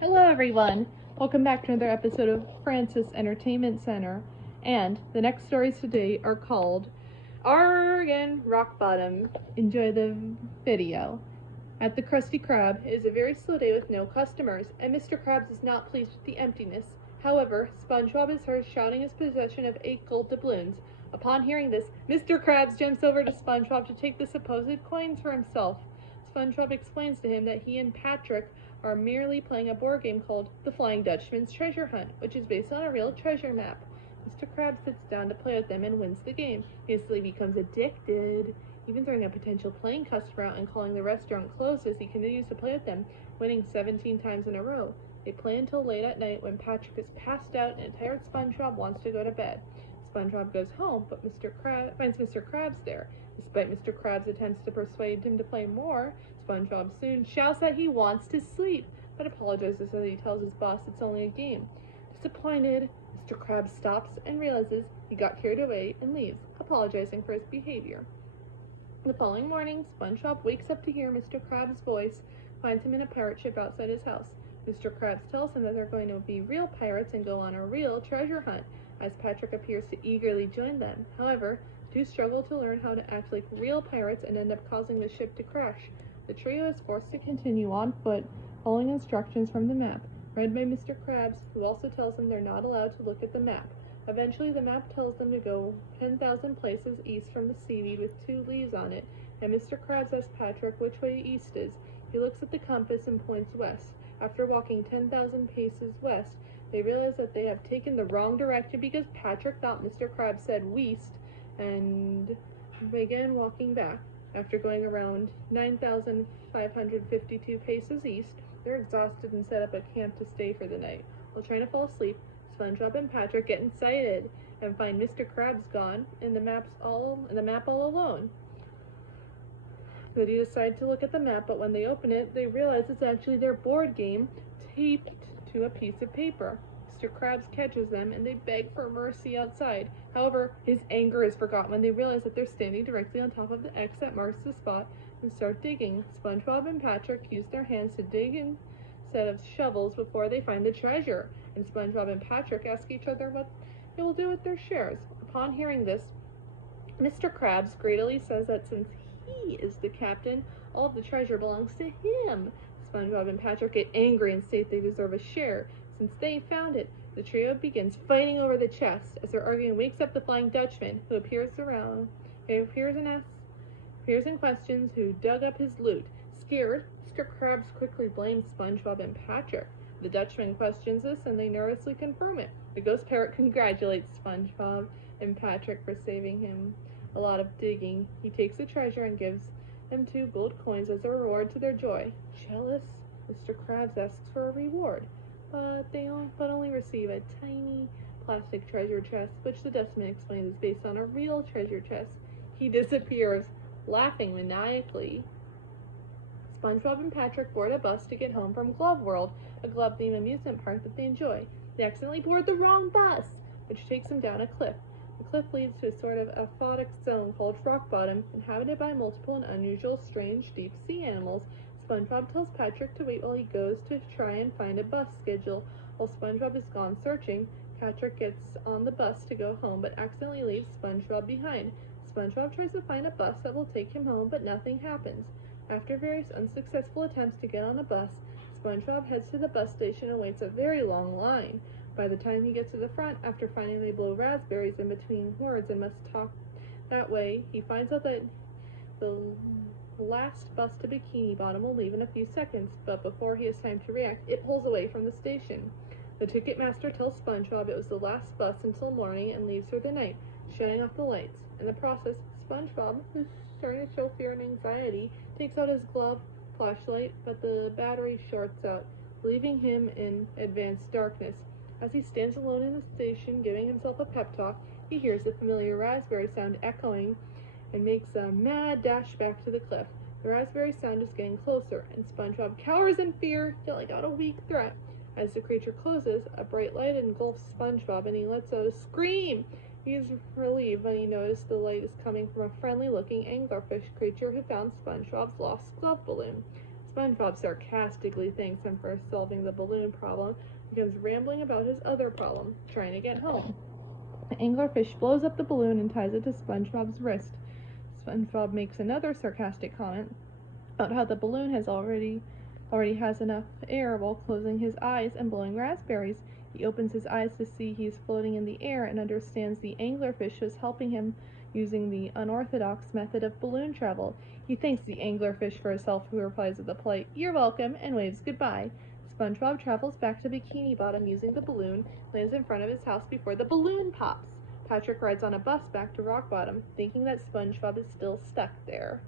Hello everyone! Welcome back to another episode of Francis Entertainment Center. And the next stories today are called Arrgh and Rock Bottom. Enjoy the video. At the Krusty Krab, it is a very slow day with no customers, and Mr. Krabs is not pleased with the emptiness. However, SpongeBob is heard shouting his possession of 8 gold doubloons. Upon hearing this, Mr. Krabs jumps over to SpongeBob to take the supposed coins for himself. SpongeBob explains to him that he and Patrick are merely playing a board game called The Flying Dutchman's Treasure Hunt, which is based on a real treasure map. Mr. Krabs sits down to play with them and wins the game. He instantly becomes addicted, even throwing a potential paying customer out and calling the restaurant closed as he continues to play with them, winning 17 times in a row. They play until late at night when Patrick is passed out and a tired SpongeBob wants to go to bed. SpongeBob goes home, but finds Mr. Krabs there. Despite Mr. Krabs' attempts to persuade him to play more, SpongeBob soon shouts that he wants to sleep, but apologizes as he tells his boss it's only a game. Disappointed, Mr. Krabs stops and realizes he got carried away and leaves, apologizing for his behavior. The following morning, SpongeBob wakes up to hear Mr. Krabs' voice, finds him in a pirate ship outside his house. Mr. Krabs tells him that they're going to be real pirates and go on a real treasure hunt, as Patrick appears to eagerly join them. However, the two struggle to learn how to act like real pirates and end up causing the ship to crash. The trio is forced to continue on foot, following instructions from the map, read by Mr. Krabs, who also tells them they're not allowed to look at the map. Eventually, the map tells them to go 10,000 places east from the seaweed with 2 leaves on it, and Mr. Krabs asks Patrick which way east is. He looks at the compass and points west. After walking 10,000 paces west, they realize that they have taken the wrong direction because Patrick thought Mr. Krabs said west, and begin walking back. After going around 9,552 paces east, they're exhausted and set up a camp to stay for the night. While trying to fall asleep, SpongeBob and Patrick get excited and find Mr. Krabs gone and the map all alone. So they decide to look at the map, but when they open it, they realize it's actually their board game taped to a piece of paper. Mr. Krabs catches them and they beg for mercy outside. However, his anger is forgotten when they realize that they're standing directly on top of the X that marks the spot and start digging. SpongeBob and Patrick use their hands to dig instead of shovels before they find the treasure, and SpongeBob and Patrick ask each other what they will do with their shares. Upon hearing this, Mr. Krabs greedily says that since he is the captain, all of the treasure belongs to him. SpongeBob and Patrick get angry and state they deserve a share since they found it. The trio begins fighting over the chest. As they're arguing, wakes up the Flying Dutchman, who appears and questions who dug up his loot. Scared, Mr. Krabs quickly blames SpongeBob and Patrick. The Dutchman questions this, and they nervously confirm it. The ghost parrot congratulates SpongeBob and Patrick for saving him a lot of digging. He takes the treasure and gives them 2 gold coins as a reward to their joy. Jealous, Mr. Krabs asks for a reward, but only receive a tiny plastic treasure chest, which the Dustman explains is based on a real treasure chest. He disappears, laughing maniacally. SpongeBob and Patrick board a bus to get home from Glove World, a glove-themed amusement park that they enjoy. They accidentally board the wrong bus, which takes them down a cliff. The cliff leads to a sort of aquatic zone called Rock Bottom, inhabited by multiple and unusual, strange, deep-sea animals. SpongeBob tells Patrick to wait while he goes to try and find a bus schedule. While SpongeBob is gone searching, Patrick gets on the bus to go home, but accidentally leaves SpongeBob behind. SpongeBob tries to find a bus that will take him home, but nothing happens. After various unsuccessful attempts to get on a bus, SpongeBob heads to the bus station and waits a very long line. By the time he gets to the front, after finding they blow raspberries in between words and must talk that way, he finds out that the last bus to Bikini Bottom will leave in a few seconds, but before he has time to react, it pulls away from the station. The Ticketmaster tells SpongeBob it was the last bus until morning and leaves for the night, shutting off the lights. In the process, SpongeBob, who's starting to show fear and anxiety, takes out his glove flashlight, but the battery shorts out, leaving him in advanced darkness. As he stands alone in the station, giving himself a pep talk, he hears the familiar raspberry sound echoing and makes a mad dash back to the cliff. The raspberry sound is getting closer, and SpongeBob cowers in fear, yelling out a weak threat. As the creature closes, a bright light engulfs SpongeBob, and he lets out a scream. He is relieved when he noticed the light is coming from a friendly-looking anglerfish creature who found SpongeBob's lost glove balloon. SpongeBob sarcastically thanks him for solving the balloon problem, begins rambling about his other problem, trying to get home. The anglerfish blows up the balloon and ties it to SpongeBob's wrist. SpongeBob makes another sarcastic comment about how the balloon already has enough air while closing his eyes and blowing raspberries. He opens his eyes to see he's floating in the air and understands the anglerfish is helping him using the unorthodox method of balloon travel. He thanks the anglerfish for his help, who replies with a polite, "You're welcome," and waves goodbye. SpongeBob travels back to Bikini Bottom using the balloon, lands in front of his house before the balloon pops. Patrick rides on a bus back to Rock Bottom, thinking that SpongeBob is still stuck there.